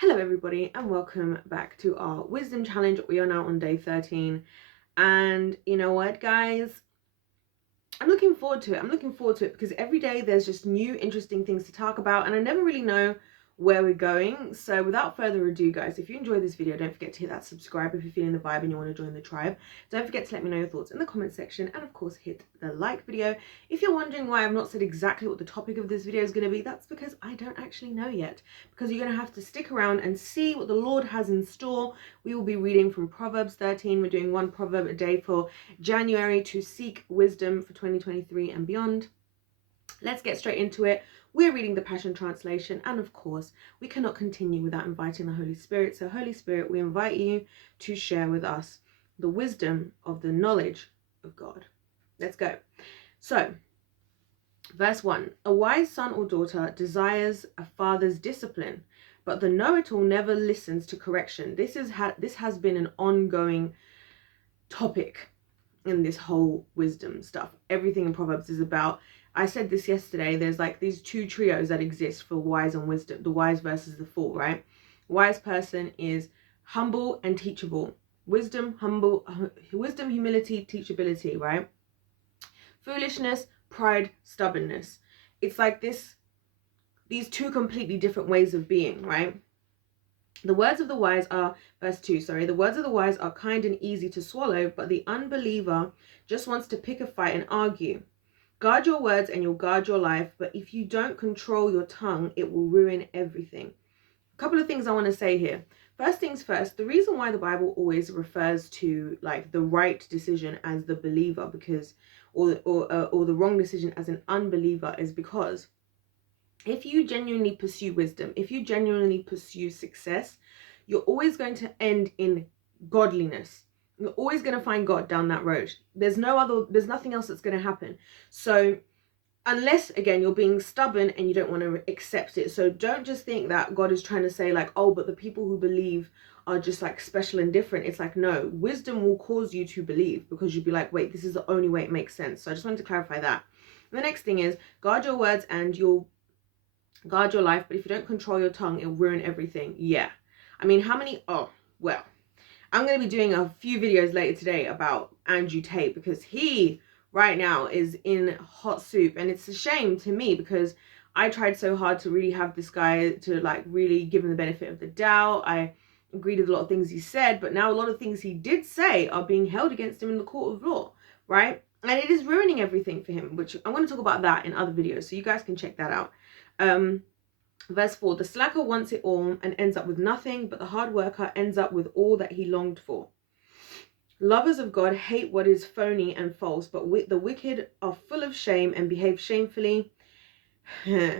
Hello everybody and welcome back to our wisdom challenge. We are now on day 13 and you know what guys, I'm looking forward to it because every day there's just new interesting things to talk about and I never really know where we're going. So without further ado guys, if you enjoyed this video, don't forget to hit that subscribe if you're feeling the vibe and you want to join the tribe. Don't forget to let me know your thoughts in the comment section and of course hit the like video. If you're wondering why I've not said exactly what the topic of this video is going to be, that's because I don't actually know yet, because you're going to have to stick around and see what the Lord has in store. We will be reading from Proverbs 13. We're doing one proverb a day for January to seek wisdom for 2023 and beyond. Let's get straight into it. We're reading the Passion Translation, and of course, we cannot continue without inviting the Holy Spirit. So, Holy Spirit, we invite you to share with us the wisdom of the knowledge of God. Let's go. So, verse 1. A wise son or daughter desires a father's discipline, but the know-it-all never listens to correction. This has been an ongoing topic in this whole wisdom stuff. Everything in Proverbs is about, I said this yesterday, there's like these two trios that exist for wise and wisdom, the wise versus the fool, right? Wise person is humble and teachable. Wisdom, humility, teachability, right? Foolishness, pride, stubbornness. It's like these two completely different ways of being, right? The words of the wise are, verse 2, the words of the wise are kind and easy to swallow, but the unbeliever just wants to pick a fight and argue. Guard your words and you'll guard your life, but if you don't control your tongue, it will ruin everything. A couple of things I want to say here. First things first, the reason why the Bible always refers to like the right decision as the believer, because or the wrong decision as an unbeliever, is because if you genuinely pursue wisdom, if you genuinely pursue success, you're always going to end in godliness. You're always going to find God down that road. There's nothing else that's going to happen. So unless, again, you're being stubborn and you don't want to accept it. So don't just think that God is trying to say like, oh, but the people who believe are just like special and different. It's like, no, wisdom will cause you to believe because you'll be like, wait, this is the only way it makes sense. So I just wanted to clarify that. The next thing is guard your words and you'll guard your life, but if you don't control your tongue, it'll ruin everything. Yeah. I mean, I'm going to be doing a few videos later today about Andrew Tate because he right now is in hot soup, and it's a shame to me because I tried so hard to really have this guy to like really give him the benefit of the doubt. I agreed with a lot of things he said, but now a lot of things he did say are being held against him in the court of law, right? And it is ruining everything for him, which I'm going to talk about that in other videos, so you guys can check that out. Verse 4, the slacker wants it all and ends up with nothing, but the hard worker ends up with all that he longed for. Lovers of God hate what is phony and false, but the wicked are full of shame and behave shamefully.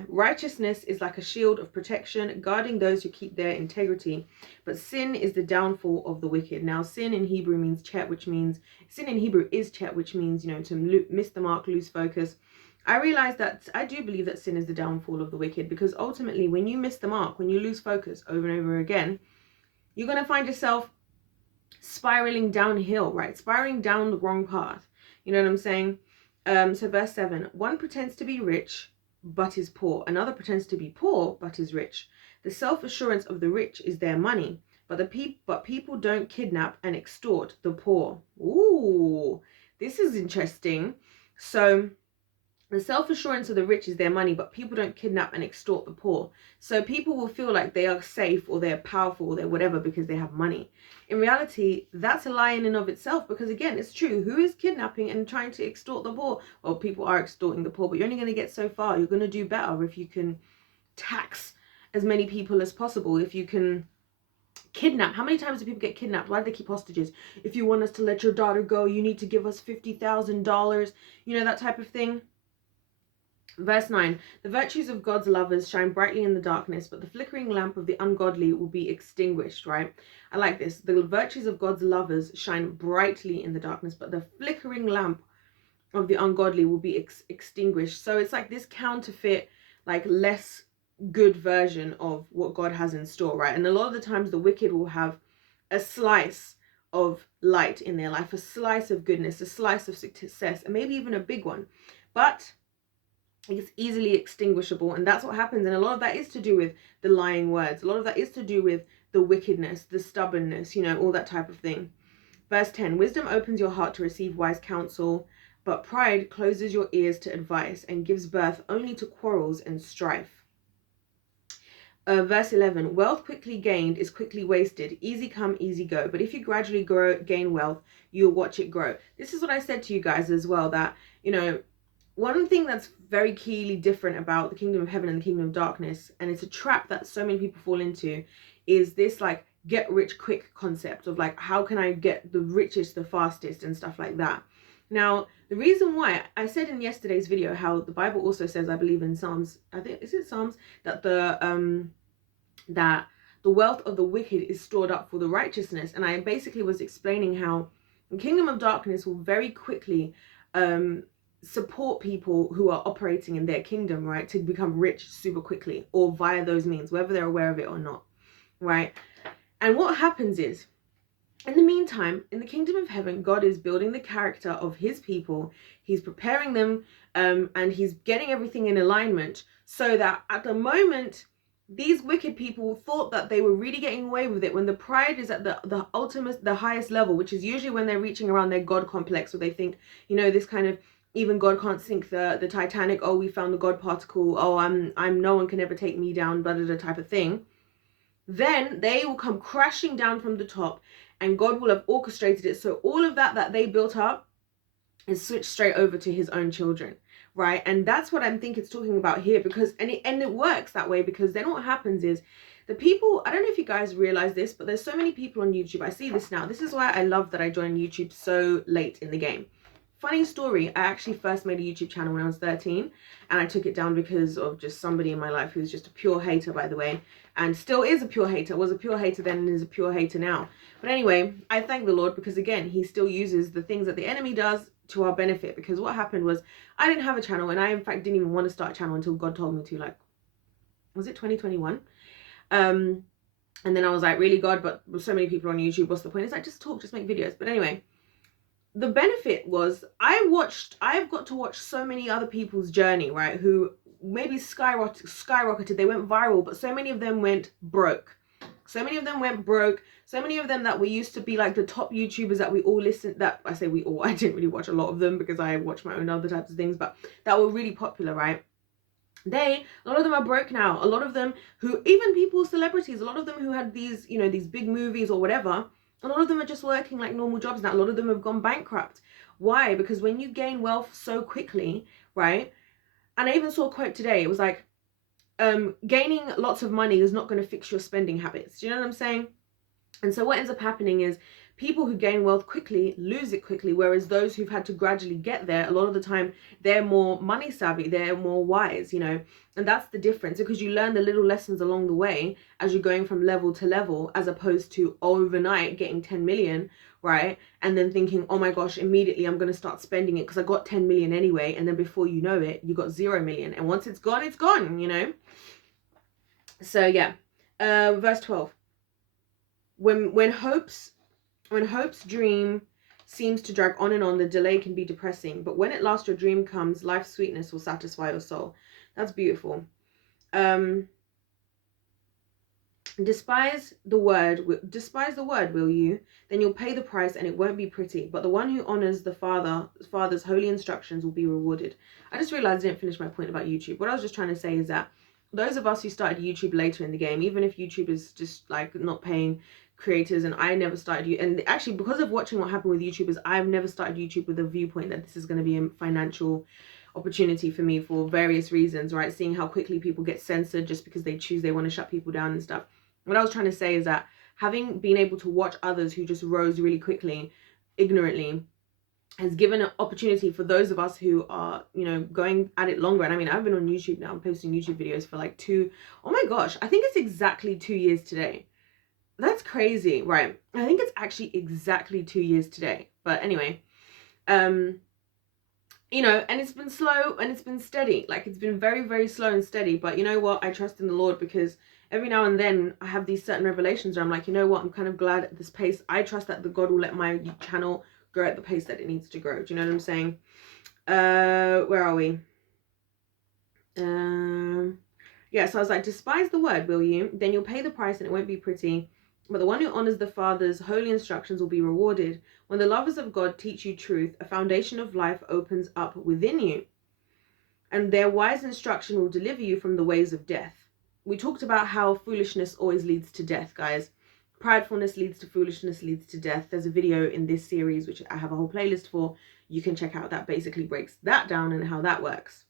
Righteousness is like a shield of protection, guarding those who keep their integrity, but sin is the downfall of the wicked. Now, sin in Hebrew is chet, which means, to miss the mark, lose focus. I realize that I do believe that sin is the downfall of the wicked, because ultimately when you miss the mark, when you lose focus over and over again, you're going to find yourself spiraling downhill, right? Spiraling down the wrong path. You know what I'm saying? So verse 7, one pretends to be rich but is poor. Another pretends to be poor but is rich. The self-assurance of the rich is their money, but people don't kidnap and extort the poor. Ooh, this is interesting. So the self-assurance of the rich is their money, but people don't kidnap and extort the poor. So people will feel like they are safe or they're powerful or they're whatever because they have money. In reality, that's a lie in and of itself, because again, it's true. Who is kidnapping and trying to extort the poor? Well, people are extorting the poor, but you're only going to get so far. You're going to do better if you can tax as many people as possible. If you can kidnap. How many times do people get kidnapped? Why do they keep hostages? If you want us to let your daughter go, you need to give us $50,000. You know, that type of thing. Verse 9, the virtues of God's lovers shine brightly in the darkness, but the flickering lamp of the ungodly will be extinguished, right? I like this. The virtues of God's lovers shine brightly in the darkness, but the flickering lamp of the ungodly will be extinguished. So it's like this counterfeit, like less good version of what God has in store, right? And a lot of the times the wicked will have a slice of light in their life, a slice of goodness, a slice of success, and maybe even a big one. But It's easily extinguishable, and that's what happens. And a lot of that is to do with the lying words. A lot of that is to do with the wickedness, the stubbornness, you know, all that type of thing. Verse 10, wisdom opens your heart to receive wise counsel, but pride closes your ears to advice and gives birth only to quarrels and strife. Verse 11, wealth quickly gained is quickly wasted. Easy come, easy go. But if you gradually gain wealth, you'll watch it grow. This is what I said to you guys as well, that, you know, one thing that's very keenly different about the kingdom of heaven and the kingdom of darkness, and it's a trap that so many people fall into, is this like get rich quick concept of like, how can I get the richest the fastest and stuff like that. Now, the reason why I said in yesterday's video how the Bible also says, I believe in Psalms, I think, is it Psalms, that the wealth of the wicked is stored up for the righteousness. And I basically was explaining how the kingdom of darkness will very quickly support people who are operating in their kingdom, right, to become rich super quickly, or via those means, whether they're aware of it or not, right? And what happens is, in the meantime, in the kingdom of heaven, God is building the character of his people. He's preparing them, and he's getting everything in alignment, so that at the moment, these wicked people thought that they were really getting away with it, when the pride is at the ultimate, the highest level, which is usually when they're reaching around their God complex, where they think, you know, this kind of, even God can't sink the Titanic. Oh, we found the God particle. Oh, I'm no one can ever take me down, blah, blah, blah type of thing. Then they will come crashing down from the top, and God will have orchestrated it so all of that they built up is switched straight over to his own children, right? And that's what I think it's talking about here, because and it works that way, because then what happens is the people, I don't know if you guys realize this, but there's so many people on YouTube. I see this now. This is why I love that I joined YouTube so late in the game. Funny story, I actually first made a YouTube channel when I was 13, and I took it down because of just somebody in my life who's just a pure hater, by the way, and still is a pure hater. Was a pure hater then and is a pure hater now. But anyway, I thank the Lord, because again, he still uses the things that the enemy does to our benefit. Because what happened was, I didn't have a channel, and I in fact didn't even want to start a channel until God told me to, like, was it 2021? And then I was like, really, God, but with so many people on YouTube, what's the point? It's like, just talk, just make videos. But anyway, the benefit was I've got to watch so many other people's journey, right, who maybe skyrocketed, they went viral, but so many of them went broke. So many of them went broke. So many of them that we used to be like the top YouTubers that we all listened, that I say we all, I didn't really watch a lot of them because I watch my own other types of things, but that were really popular, right? A lot of them are broke now. A lot of them who, even people, celebrities, a lot of them who had these, you know, these big movies or whatever, a lot of them are just working like normal jobs now. A lot of them have gone bankrupt. Why? Because when you gain wealth so quickly, right? And I even saw a quote today. It was like, gaining lots of money is not going to fix your spending habits. Do you know what I'm saying? And so what ends up happening is people who gain wealth quickly lose it quickly, whereas those who've had to gradually get there, a lot of the time, they're more money savvy, they're more wise, you know. And that's the difference, because you learn the little lessons along the way as you're going from level to level, as opposed to overnight getting 10 million, right? And then thinking, oh my gosh, immediately I'm going to start spending it because I got 10 million anyway. And then before you know it, you got 0 million. And once it's gone, you know. So yeah, verse 12. When hope's dream seems to drag on and on, the delay can be depressing. But when at last your dream comes, life's sweetness will satisfy your soul. That's beautiful. Despise the word, will you? Then you'll pay the price, and it won't be pretty. But the one who honors the Father's holy instructions will be rewarded. I just realized I didn't finish my point about YouTube. What I was just trying to say is that those of us who started YouTube later in the game, even if YouTube is just like not paying creators, and I never started and actually, because of watching what happened with YouTubers, I've never started YouTube with a viewpoint that this is going to be a financial opportunity for me for various reasons, right? Seeing how quickly people get censored just because they want to shut people down and stuff. What I was trying to say is that having been able to watch others who just rose really quickly, ignorantly, has given an opportunity for those of us who are, you know, going at it longer. And I mean, I've been on YouTube now. I'm posting YouTube videos for like oh my gosh, I think it's exactly 2 years today. That's crazy, right? I think it's actually exactly 2 years today. But anyway, you know, and it's been slow and it's been steady. Like, it's been very, very slow and steady. But you know what? I trust in the Lord, because every now and then I have these certain revelations where I'm like, you know what? I'm kind of glad at this pace. I trust that the God will let my channel grow at the pace that it needs to grow. Do you know what I'm saying? Where are we? Yeah, so I was like, despise the word, will you? Then you'll pay the price and it won't be pretty. But the one who honors the Father's holy instructions will be rewarded. When the lovers of God teach you truth, a foundation of life opens up within you, and their wise instruction will deliver you from the ways of death. We talked about how foolishness always leads to death, guys. Pridefulness leads to foolishness, leads to death. There's a video in this series, which I have a whole playlist for. You can check out, that basically breaks that down and how that works.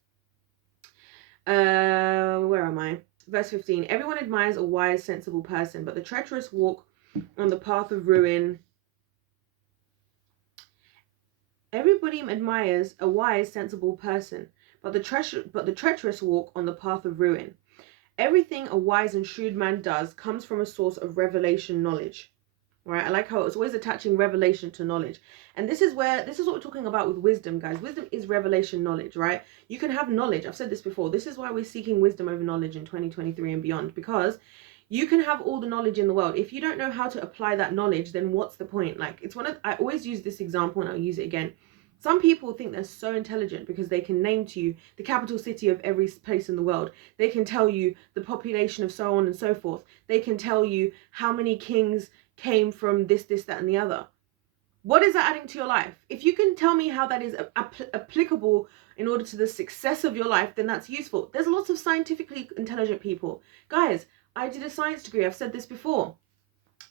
Where am I? Verse 15. Everyone admires a wise, sensible person, but the treacherous walk on the path of ruin. Everybody admires a wise, sensible person, but the treacherous walk on the path of ruin. Everything a wise and shrewd man does comes from a source of revelation knowledge. Right? I like how it's always attaching revelation to knowledge. And this is what we're talking about with wisdom, guys. Wisdom is revelation knowledge, right? You can have knowledge. I've said this before. This is why we're seeking wisdom over knowledge in 2023 and beyond, because you can have all the knowledge in the world. If you don't know how to apply that knowledge, then what's the point? Like, I always use this example and I'll use it again. Some people think they're so intelligent because they can name to you the capital city of every place in the world. They can tell you the population of so on and so forth. They can tell you how many kings came from this, that, and the other. What is that adding to your life? If you can tell me how that is applicable in order to the success of your life, then that's useful. There's lots of scientifically intelligent people. Guys, I did a science degree. I've said this before,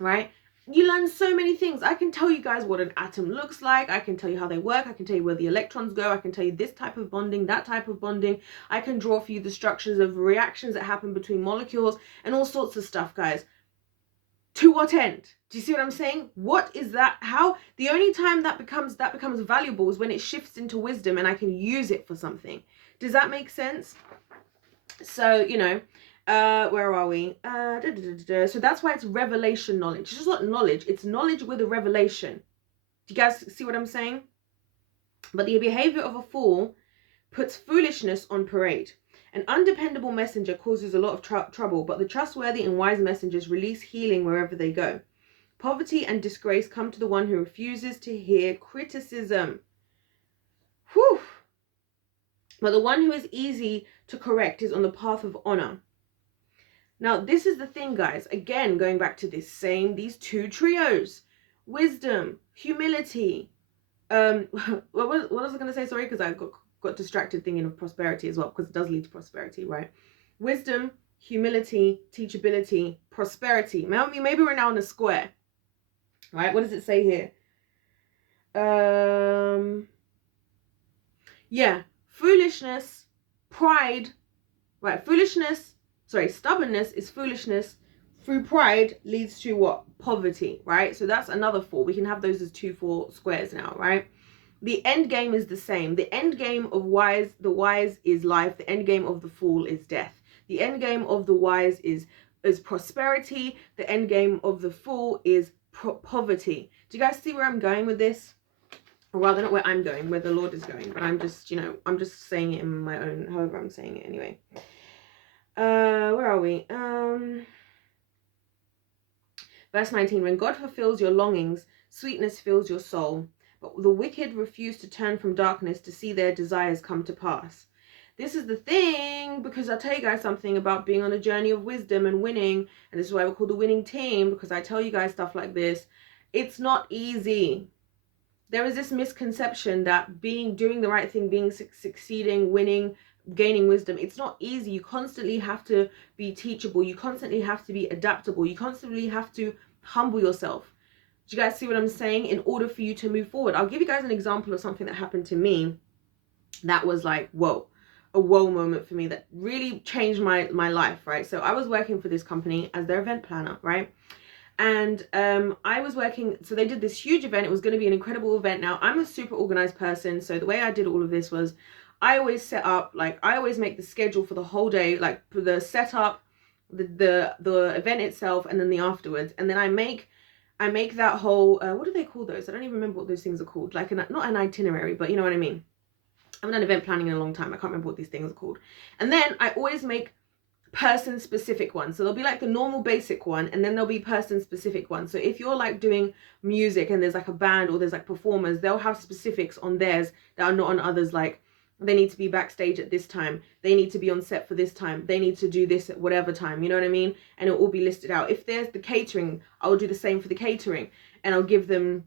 right? You learn so many things. I can tell you guys what an atom looks like. I can tell you how they work. I can tell you where the electrons go. I can tell you this type of bonding, that type of bonding. I can draw for you the structures of reactions that happen between molecules and all sorts of stuff, guys. To what end? Do you see what I'm saying? What is that? How? The only time that becomes valuable is when it shifts into wisdom and I can use it for something. Does that make sense? So, you know, where are we? So that's why it's revelation knowledge. It's just not knowledge. It's knowledge with a revelation. Do you guys see what I'm saying? But the behavior of a fool puts foolishness on parade. An undependable messenger causes a lot of trouble, but the trustworthy and wise messengers release healing wherever they go. Poverty and disgrace come to the one who refuses to hear criticism. Whew. But the one who is easy to correct is on the path of honor. Now, this is the thing, guys. Again, going back to these two trios. Wisdom, humility. What was I going to say? Sorry, because I got distracted thinking of prosperity as well, because it does lead to prosperity, right? Wisdom, humility, teachability, prosperity. Maybe we're now in a square, right? What does it say here? Yeah, foolishness, pride, right? Stubbornness is foolishness. Through pride leads to what? Poverty, right? So that's another four. We can have those as 2 4 squares now, right? The end game is the same. The end game of the wise is life. The end game of the fool is death. The end game of the wise is prosperity. The end game of the fool is poverty. Do you guys see where I'm going with this? Or rather, not where I'm going, where the Lord is going. But I'm just, I'm just saying it in my own, however I'm saying it anyway. Where are we? Verse 19, when God fulfills your longings, sweetness fills your soul. But the wicked refuse to turn from darkness to see their desires come to pass. This is the thing, because I'll tell you guys something about being on a journey of wisdom and winning. And this is why we're called the winning team, because I tell you guys stuff like this. It's not easy. There is this misconception that doing the right thing, succeeding, winning, gaining wisdom, it's not easy. You constantly have to be teachable. You constantly have to be adaptable. You constantly have to humble yourself. Do you guys see what I'm saying? In order for you to move forward. I'll give you guys an example of something that happened to me that was like, whoa, a whoa moment for me that really changed my life, right? So I was working for this company as their event planner, right? And I was working, so they did this huge event. It was going to be an incredible event. Now, I'm a super organized person. So the way I did all of this was I always set up, like, I always make the schedule for the whole day, like for the setup, the event itself, and then the afterwards. And then I make that whole, what do they call those? I don't even remember what those things are called. Like, not an itinerary, but you know what I mean? I haven't done event planning in a long time. I can't remember what these things are called. And then I always make person specific ones. So there'll be like the normal basic one, and then there'll be person specific ones. So if you're like doing music and there's like a band or there's like performers, they'll have specifics on theirs that are not on others. Like they need to be backstage at this time, they need to be on set for this time, they need to do this at whatever time, you know what I mean? And it'll all be listed out. If there's the catering, I'll do the same for the catering, and I'll give them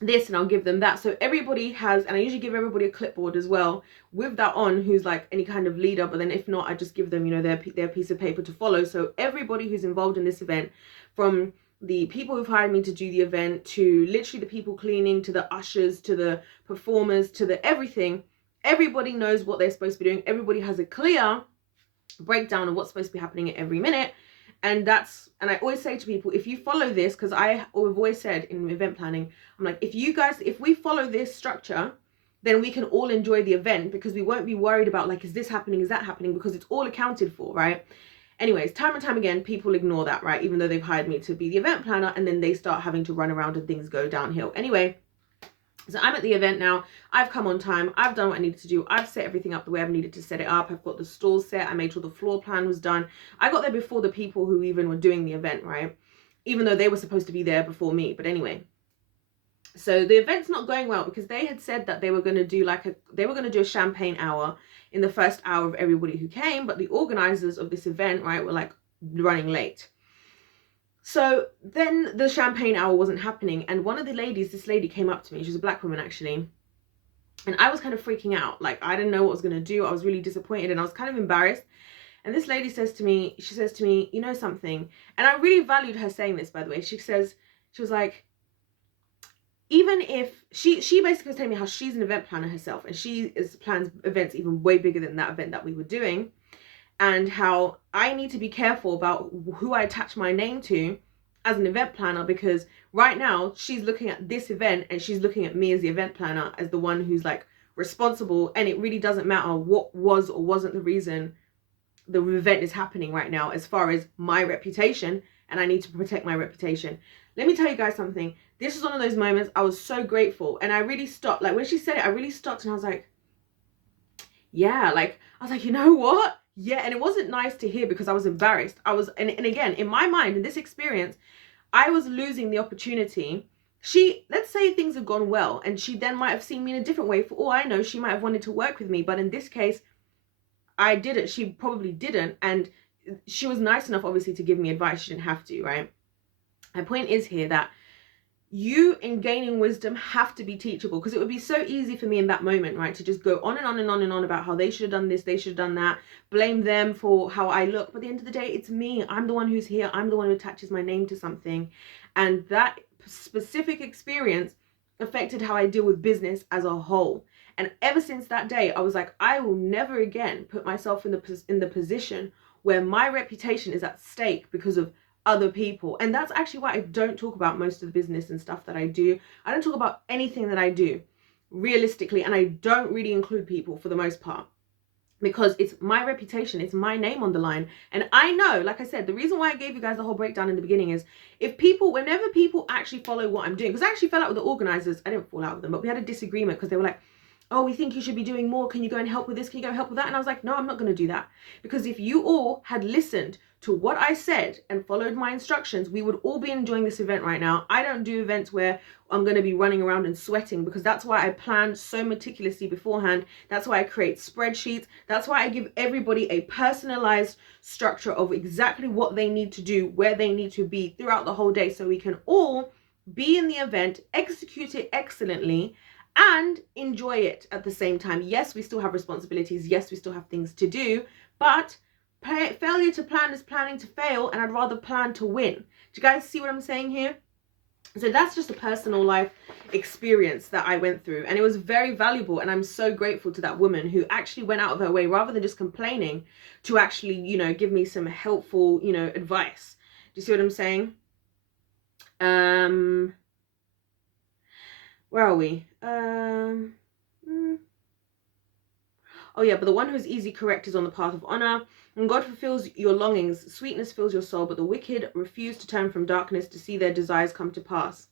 this and I'll give them that. So everybody has, and I usually give everybody a clipboard as well with that on, who's like any kind of leader. But then if not, I just give them, you know, their piece of paper to follow. So everybody who's involved in this event, from the people who've hired me to do the event, to literally the people cleaning, to the ushers, to the performers, to the everything, everybody knows what they're supposed to be doing. Everybody has a clear breakdown of what's supposed to be happening at every minute. And I always say to people, if you follow this, because I've always said in event planning, I'm like, if we follow this structure, then we can all enjoy the event, because we won't be worried about like, is this happening, is that happening, because it's all accounted for, right? Anyways, time and time again, people ignore that, right? Even though they've hired me to be the event planner, and then they start having to run around and things go downhill. Anyway, so I'm at the event now. I've come on time. I've done what I needed to do. I've set everything up the way I've needed to set it up. I've got the stall set. I made sure the floor plan was done. I got there before the people who even were doing the event, right? Even though they were supposed to be there before me. But anyway, so the event's not going well, because they had said that they were going to do a champagne hour in the first hour of everybody who came. But the organizers of this event, right, were like running late. So then the champagne hour wasn't happening, and one of the ladies, this lady came up to me. She was a black woman actually, and I was kind of freaking out. Like, I didn't know what I was going to do. I was really disappointed, and I was kind of embarrassed. And this lady says to me, you know something? And I really valued her saying this, by the way. She was like, even if she basically was telling me how she's an event planner herself, and she plans events even way bigger than that event that we were doing, and how I need to be careful about who I attach my name to as an event planner, because right now she's looking at this event and she's looking at me as the event planner, as the one who's like responsible, and it really doesn't matter what was or wasn't the reason the event is happening right now, as far as my reputation, and I need to protect my reputation. Let me tell you guys something. This was one of those moments I was so grateful, and I really stopped. Like, when she said it, I really stopped, and I was like, yeah, like, I was like, you know what? Yeah. And it wasn't nice to hear, because I was embarrassed. And again, in my mind, in this experience, I was losing the opportunity. Let's say things have gone well, and she then might have seen me in a different way. For all I know, she might have wanted to work with me, but in this case, I didn't. She probably didn't. And she was nice enough, obviously, to give me advice. She didn't have to, right? My point is here that you, in gaining wisdom, have to be teachable, because it would be so easy for me in that moment, right, to just go on and on and on and on about how they should have done this, they should have done that, blame them for how I look. But at the end of the day, it's me. I'm the one who's here. I'm the one who attaches my name to something. And that specific experience affected how I deal with business as a whole. And ever since that day, I was like, I will never again put myself in the position where my reputation is at stake because of other people. And that's actually why I don't talk about most of the business and stuff that I do. I don't talk about anything that I do realistically, and I don't really include people for the most part, because it's my reputation, it's my name on the line. And I know, like I said, the reason why I gave you guys the whole breakdown in the beginning is, whenever people actually follow what I'm doing, because I actually fell out with the organizers. I didn't fall out with them, but we had a disagreement, because they were like, oh, we think you should be doing more. Can you go and help with this? Can you go and help with that? And I was like, no, I'm not going to do that. Because if you all had listened to what I said and followed my instructions, we would all be enjoying this event right now. I don't do events where I'm going to be running around and sweating, because that's why I plan so meticulously beforehand. That's why I create spreadsheets. That's why I give everybody a personalized structure of exactly what they need to do, where they need to be throughout the whole day, so we can all be in the event, execute it excellently, and enjoy it at the same time. Yes, we still have responsibilities. Yes, we still have things to do, but failure to plan is planning to fail, and I'd rather plan to win. Do you guys see what I'm saying here? So that's just a personal life experience that I went through, and it was very valuable, and I'm so grateful to that woman who actually went out of her way, rather than just complaining, to actually, you know, give me some helpful, you know, advice. Do you see what I'm saying? Where are we? Oh yeah, but the one who is easy correct is on the path of honor. And God fulfills your longings, sweetness fills your soul, but the wicked refuse to turn from darkness to see their desires come to pass.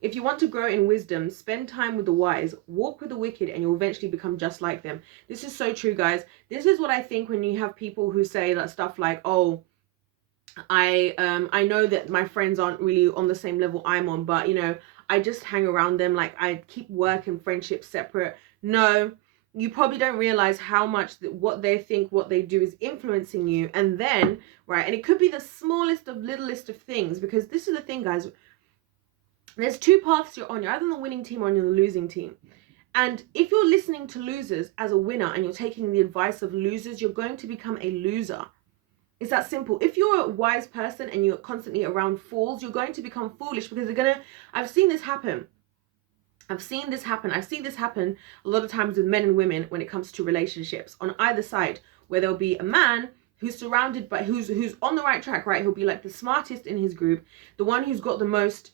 If you want to grow in wisdom, spend time with the wise, walk with the wicked, and you'll eventually become just like them. This is so true, guys. This is what I think when you have people who say that stuff like, oh, I know that my friends aren't really on the same level I'm on, but, you know, I just hang around them, like I keep work and friendship separate. No, you probably don't realize how much that what they think, what they do is influencing you. And then, right, and it could be the smallest of littlest of things, because this is the thing, guys. There's two paths you're on. You're either on the winning team or on the losing team. And if you're listening to losers as a winner and you're taking the advice of losers, you're going to become a loser. It's that simple. If you're a wise person and you're constantly around fools, you're going to become foolish, because I've seen this happen. I've seen this happen a lot of times with men and women when it comes to relationships on either side, where there'll be a man who's surrounded by, who's on the right track, right? He'll be like the smartest in his group, the one who's got the most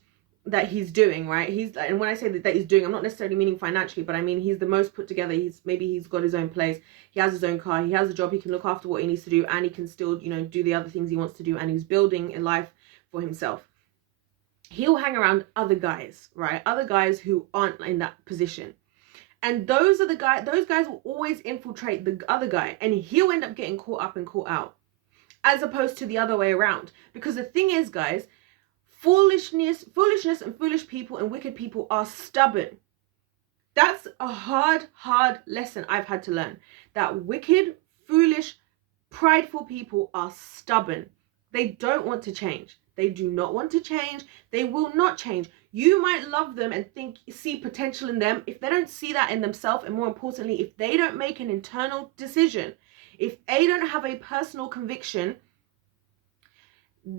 that he's doing, right? And when I say that he's doing, I'm not necessarily meaning financially, but I mean he's the most put together. He's got his own place, he has his own car, he has a job, he can look after what he needs to do, and he can still, do the other things he wants to do, and he's building a life for himself. He'll hang around other guys, right? Other guys who aren't in that position. And those guys will always infiltrate the other guy, and he'll end up getting caught up and caught out, as opposed to the other way around. Because the thing is, guys, foolishness and foolish people and wicked people are stubborn. That's a hard lesson I've had to learn. That wicked, foolish, prideful people are stubborn. They don't want to change. They do not want to change. They will not change. You might love them and see potential in them. If they don't see that in themselves, and more importantly, if they don't make an internal decision, if they don't have a personal conviction,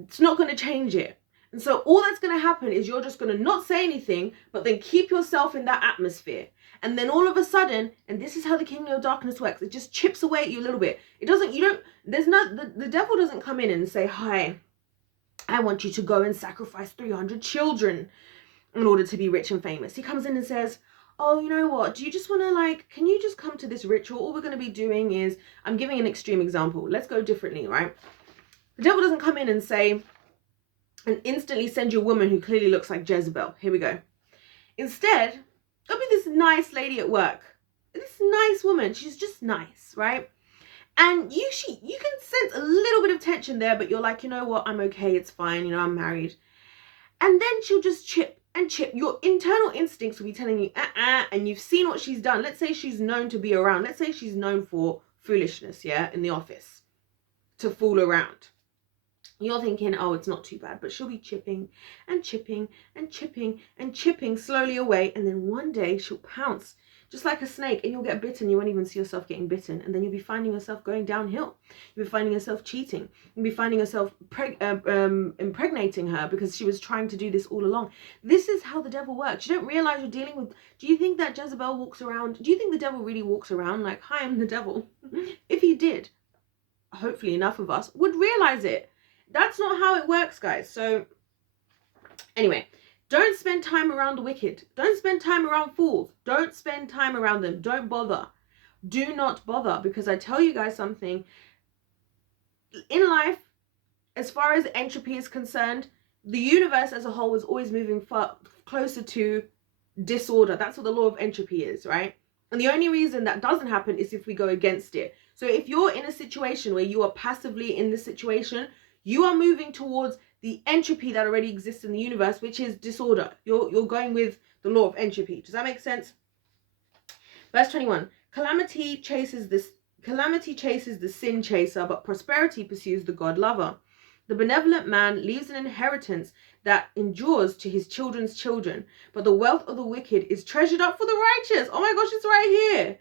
it's not going to change it. And so all that's going to happen is you're just going to not say anything, but then keep yourself in that atmosphere. And then all of a sudden, and this is how the kingdom of darkness works, it just chips away at you a little bit. The devil doesn't come in and say, hi, I want you to go and sacrifice 300 children in order to be rich and famous. He comes in and says, oh, you know what? Do you just want to can you just come to this ritual? All we're going to be doing is, I'm giving an extreme example. Let's go differently, right? The devil doesn't come in and say, and instantly send you a woman who clearly looks like Jezebel. Here we go. Instead, there'll be this nice lady at work. This nice woman. She's just nice, right? And you can sense a little bit of tension there, but you're like, you know what? I'm okay. It's fine. I'm married. And then she'll just chip and chip. Your internal instincts will be telling you, and you've seen what she's done. Let's say she's known to be around. Let's say she's known for foolishness, yeah, in the office, to fool around. You're thinking, oh, it's not too bad, but she'll be chipping and chipping and chipping and chipping slowly away. And then one day she'll pounce just like a snake, and you'll get bitten. You won't even see yourself getting bitten. And then you'll be finding yourself going downhill. You'll be finding yourself cheating. You'll be finding yourself impregnating her because she was trying to do this all along. This is how the devil works. You don't realize you're dealing with, do you think that Jezebel walks around? Do you think the devil really walks around like, hi, I'm the devil? If he did, hopefully enough of us would realize it. That's not how it works, guys. So anyway, don't spend time around the wicked. Don't spend time around fools. Don't spend time around them. Don't bother. Do not bother, because I tell you guys something. In life, as far as entropy is concerned, the universe as a whole is always moving far closer to disorder. That's what the law of entropy is, right? And the only reason that doesn't happen is if we go against it. So if you're in a situation where you are passively in this situation, you are moving towards the entropy that already exists in the universe, which is disorder. You're going with the law of entropy. Does that make sense? Verse 21. Calamity chases the sin chaser, but prosperity pursues the God lover. The benevolent man leaves an inheritance that endures to his children's children, but the wealth of the wicked is treasured up for the righteous. Oh my gosh, it's right here.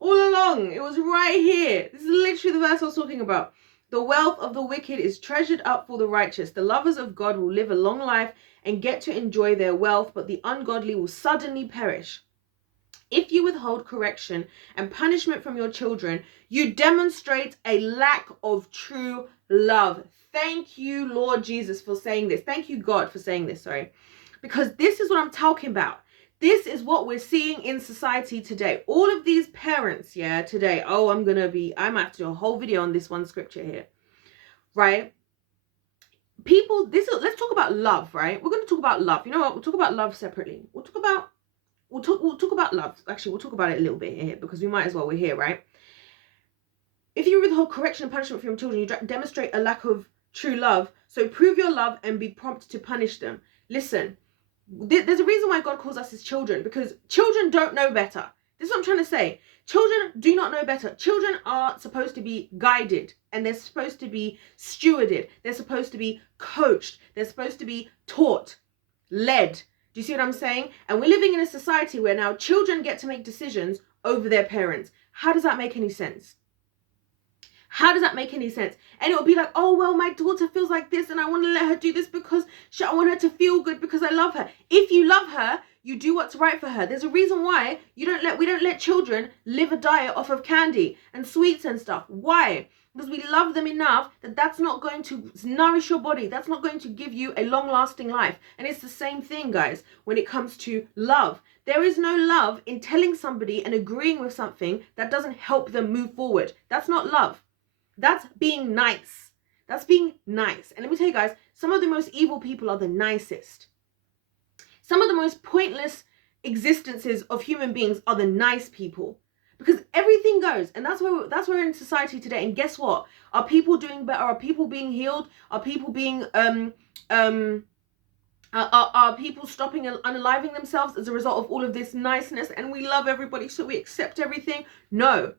All along, it was right here. This is literally the verse I was talking about. The wealth of the wicked is treasured up for the righteous. The lovers of God will live a long life and get to enjoy their wealth, but the ungodly will suddenly perish. If you withhold correction and punishment from your children, you demonstrate a lack of true love. Thank you, Lord Jesus, for saying this. Thank you, God, for saying this, sorry. Because this is what I'm talking about. This is what we're seeing in society today. All of these parents, yeah, today, oh, I'm going to have to do a whole video on this one scripture here, right? Let's talk about love, right? We're going to talk about love. You know what? We'll talk about love separately. We'll talk about love. Actually, we'll talk about it a little bit here because we might as well. We're here, right? If you withhold correction and punishment from your children, you demonstrate a lack of true love. So prove your love and be prompt to punish them. Listen. There's a reason why God calls us his children, because children don't know better. This is what I'm trying to say. Children do not know better. Children are supposed to be guided, and they're supposed to be stewarded. They're supposed to be coached. They're supposed to be taught, led. Do you see what I'm saying? And we're living in a society where now children get to make decisions over their parents. How does that make any sense? How does that make any sense? And it'll be like, oh, well, my daughter feels like this and I want to let her do this because I want her to feel good because I love her. If you love her, you do what's right for her. There's a reason why we don't let children live a diet off of candy and sweets and stuff. Why? Because we love them enough that that's not going to nourish your body. That's not going to give you a long-lasting life. And it's the same thing, guys, when it comes to love. There is no love in telling somebody and agreeing with something that doesn't help them move forward. That's not love. That's being nice. That's being nice. And let me tell you guys, some of the most evil people are the nicest. Some of the most pointless existences of human beings are the nice people. Because everything goes. And that's where we're in society today. And guess what? Are people doing better? Are people being healed? Are people being are people stopping and unaliving themselves as a result of all of this niceness? And we love everybody, so we accept everything? No.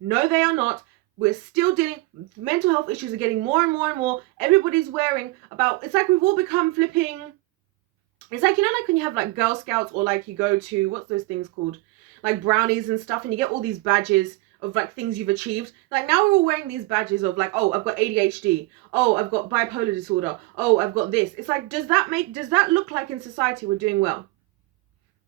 No, they are not. We're still dealing, mental health issues are getting more and more and more. Everybody's wearing about, it's like we've all become flipping, it's like, you know, like when you have like Girl Scouts or like you go to, what's those things called? Like brownies and stuff, and you get all these badges of like things you've achieved. Like now we're all wearing these badges of like, oh, I've got ADHD. Oh, I've got bipolar disorder. Oh, I've got this. It's like, does that look like in society we're doing well?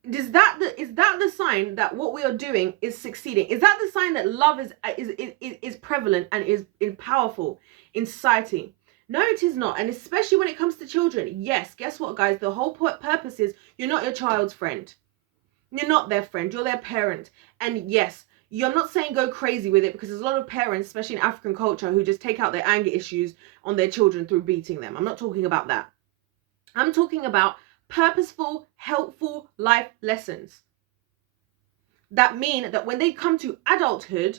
Is that the sign that what we are doing is succeeding? Is that the sign that love is prevalent and is powerful in society? No, it is not. And especially when it comes to children. Yes, guess what, guys? The whole purpose is you're not your child's friend. You're not their friend. You're their parent. And yes, I'm not saying go crazy with it, because there's a lot of parents, especially in African culture, who just take out their anger issues on their children through beating them. I'm not talking about that. I'm talking about purposeful, helpful life lessons that mean that when they come to adulthood,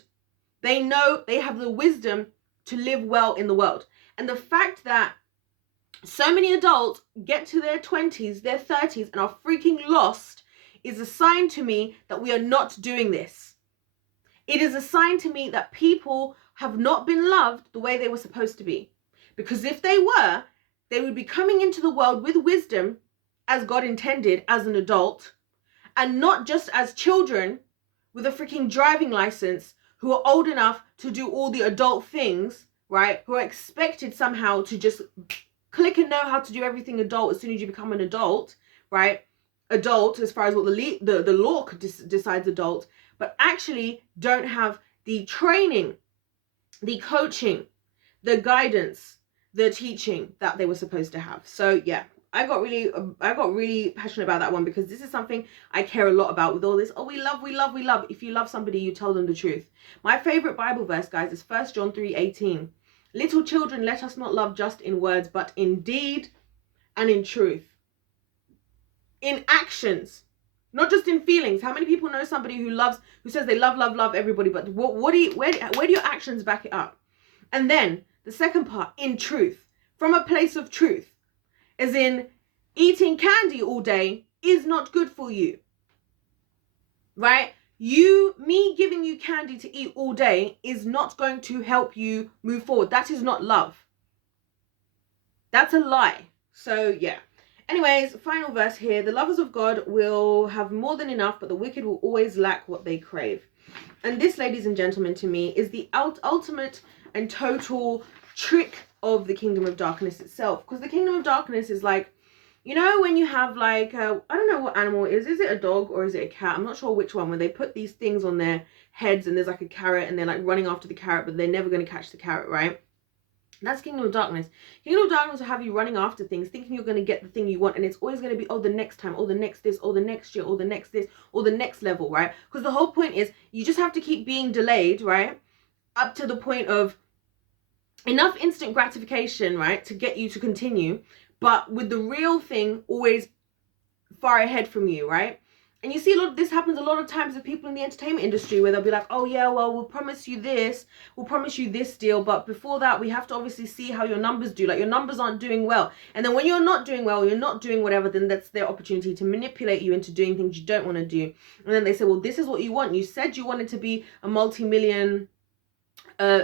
they know they have the wisdom to live well in the world. And the fact that so many adults get to their 20s, their 30s, and are freaking lost is a sign to me that we are not doing this. It is a sign to me that people have not been loved the way they were supposed to be. Because if they were, they would be coming into the world with wisdom as God intended as an adult, and not just as children with a freaking driving license who are old enough to do all the adult things, right? Who are expected somehow to just click and know how to do everything adult as soon as you become an adult, right? Adult as far as what the law decides adult, but actually don't have the training, the coaching, the guidance, the teaching that they were supposed to have. So yeah, I got really passionate about that one, because this is something I care a lot about with all this. Oh, we love. If you love somebody, you tell them the truth. My favorite Bible verse, guys, is 1 John 3:18. Little children, let us not love just in words, but in deed and in truth. In actions, not just in feelings. How many people know somebody who says they love everybody, but where do your actions back it up? And then the second part, in truth, from a place of truth. As in, eating candy all day is not good for you, right? Me giving you candy to eat all day is not going to help you move forward. That is not love. That's a lie. So yeah. Anyways, final verse here. The lovers of God will have more than enough, but the wicked will always lack what they crave. And this, ladies and gentlemen, to me is the ultimate and total trick of the kingdom of darkness itself. Because the kingdom of darkness is like, you know, when you have like, I don't know what animal it is it a dog or is it a cat? I'm not sure which one, when they put these things on their heads and there's like a carrot and they're like running after the carrot, but they're never going to catch the carrot, right? That's kingdom of darkness. Kingdom of darkness will have you running after things, thinking you're going to get the thing you want, and it's always going to be, oh, the next time, oh, the next this, oh, the next year, oh, the next this, or the next level, right? Because the whole point is you just have to keep being delayed, right? Up to the point of enough instant gratification, right, to get you to continue, but with the real thing always far ahead from you, right? And you see a lot of this happens a lot of times with people in the entertainment industry, where they'll be like, oh yeah, well, we'll promise you this deal, but before that we have to obviously see how your numbers do. Like, your numbers aren't doing well, and then when you're not doing well, you're not doing whatever, then that's their opportunity to manipulate you into doing things you don't want to do. And then they say, well, this is what you want. You said you wanted to be a multi-million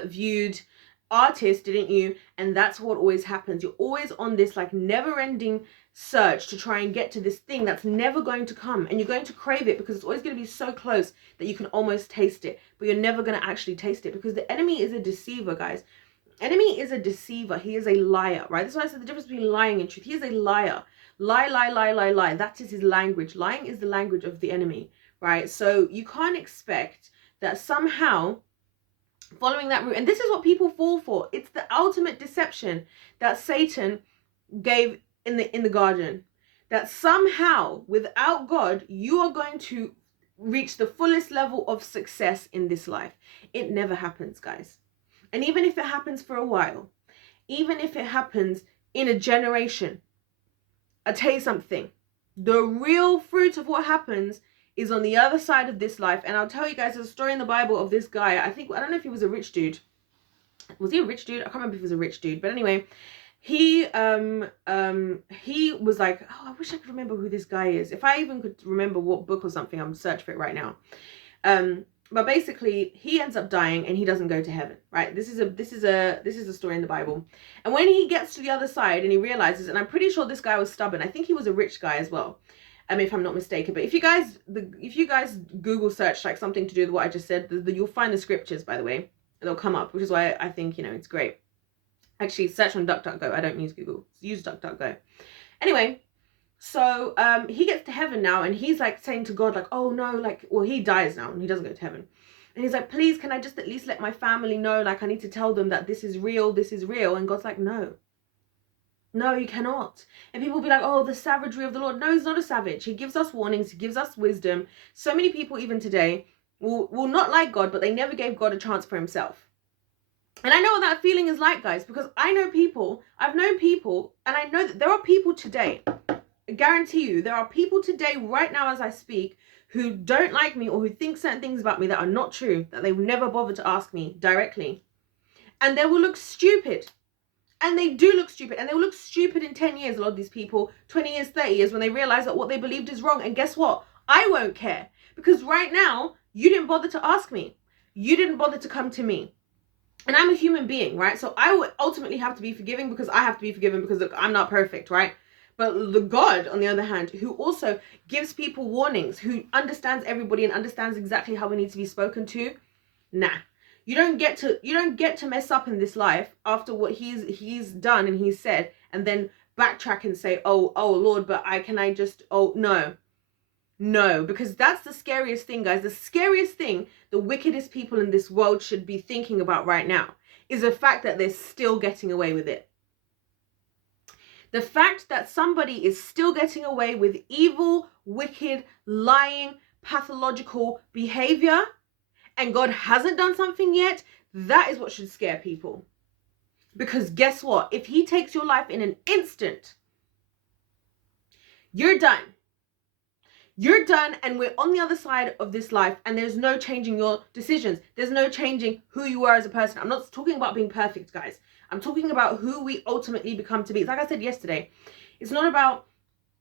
viewed artist, didn't you? And that's what always happens. You're always on this like never-ending search to try and get to this thing that's never going to come, and you're going to crave it because it's always going to be so close that you can almost taste it, but you're never going to actually taste it, because the enemy is a deceiver, guys. Enemy is a deceiver. He is a liar, right? That's why I said the difference between lying and truth. He is a liar. Lie, lie, lie, lie, lie. That is his language. Lying is the language of the enemy, right? So you can't expect that somehow following that route, and this is what people fall for. It's the ultimate deception that Satan gave in the garden, that somehow without God you are going to reach the fullest level of success in this life. It never happens, guys. And even if it happens for a while, even if it happens in a generation, I tell you something, the real fruit of what happens is on the other side of this life. And I'll tell you guys a story in the Bible of this guy. I don't know if he was a rich dude. Was he a rich dude? I can't remember if he was a rich dude, but anyway, he was like, oh, I wish I could remember who this guy is. If I even could remember what book or something, I'm searching for it right now. But basically he ends up dying and he doesn't go to heaven, right? This is a story in the Bible. And when he gets to the other side and he realizes, and I'm pretty sure this guy was stubborn. I think he was a rich guy as well, if I'm not mistaken. But if you guys Google search like something to do with what I just said, you'll find the scriptures, by the way, and they'll come up, which is why I think, it's great. Actually, search on DuckDuckGo. I don't use Google. Use DuckDuckGo. Anyway, so he gets to heaven now, and he's like saying to God, like, oh no, like, well, he dies now and he doesn't go to heaven. And he's like, please, can I just at least let my family know? Like, I need to tell them that this is real, this is real. And God's like, no, you cannot. And people will be like, oh, the savagery of the Lord. No, he's not a savage. He gives us warnings. He gives us wisdom. So many people even today will not like God, but they never gave God a chance for himself. And I know what that feeling is like, guys, because I've known people, and I know that there are people today, I guarantee you, there are people today right now as I speak who don't like me or who think certain things about me that are not true, that they will never bother to ask me directly. And they will look stupid. And they do look stupid. And they will look stupid in 10 years, a lot of these people, 20 years, 30 years, when they realize that what they believed is wrong. And guess what? I won't care. Because right now, you didn't bother to ask me. You didn't bother to come to me. And I'm a human being, right? So I would ultimately have to be forgiving, because I have to be forgiven, because look, I'm not perfect, right? But the God, on the other hand, who also gives people warnings, who understands everybody and understands exactly how we need to be spoken to, nah. You don't get to mess up in this life after what he's done and he's said, and then backtrack and say, oh Lord, but no, because that's the scariest thing, guys. The scariest thing the wickedest people in this world should be thinking about right now is the fact that they're still getting away with it. The fact that somebody is still getting away with evil, wicked, lying, pathological behavior, and God hasn't done something yet, that is what should scare people. Because guess what? If he takes your life in an instant, you're done. You're done, and we're on the other side of this life, and there's no changing your decisions. There's no changing who you are as a person. I'm not talking about being perfect, guys. I'm talking about who we ultimately become to be. It's like I said yesterday, it's not about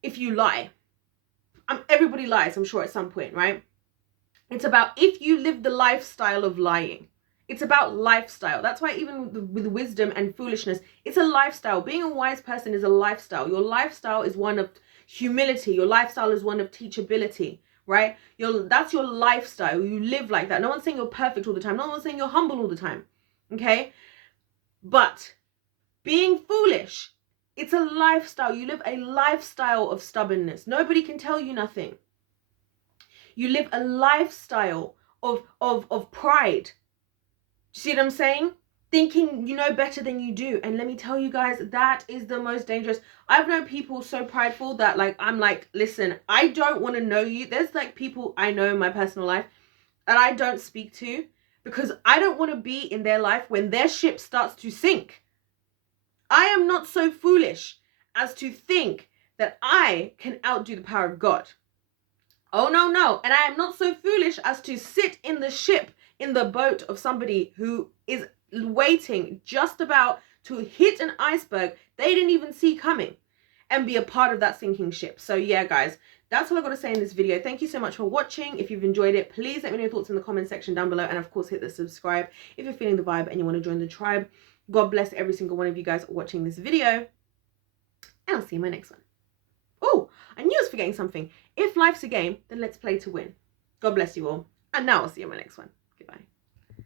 if you lie. Everybody lies, I'm sure, at some point, right? It's about if you live the lifestyle of lying. It's about lifestyle. That's why even with wisdom and foolishness, it's a lifestyle. Being a wise person is a lifestyle. Your lifestyle is one of humility. Your lifestyle is one of teachability, right? That's your lifestyle. You live like that. No one's saying you're perfect all the time. No one's saying you're humble all the time, okay? But being foolish, it's a lifestyle. You live a lifestyle of stubbornness. Nobody can tell you nothing. You live a lifestyle of pride. Do you see what I'm saying? Thinking you know better than you do. And let me tell you guys, that is the most dangerous. I've known people so prideful that I'm like, listen, I don't want to know you. There's like people I know in my personal life that I don't speak to, because I don't want to be in their life when their ship starts to sink. I am not so foolish as to think that I can outdo the power of God. Oh, no, no. And I am not so foolish as to sit in the ship, in the boat of somebody who is waiting just about to hit an iceberg they didn't even see coming and be a part of that sinking ship. So yeah, guys, that's all I've got to say in this video. Thank you so much for watching. If you've enjoyed it, please let me know your thoughts in the comment section down below. And of course, hit the subscribe if you're feeling the vibe and you want to join the tribe. God bless every single one of you guys watching this video. And I'll see you in my next one. Oh, I knew I was forgetting something. If life's a game, then let's play to win. God bless you all. And now I'll see you in my next one. Goodbye.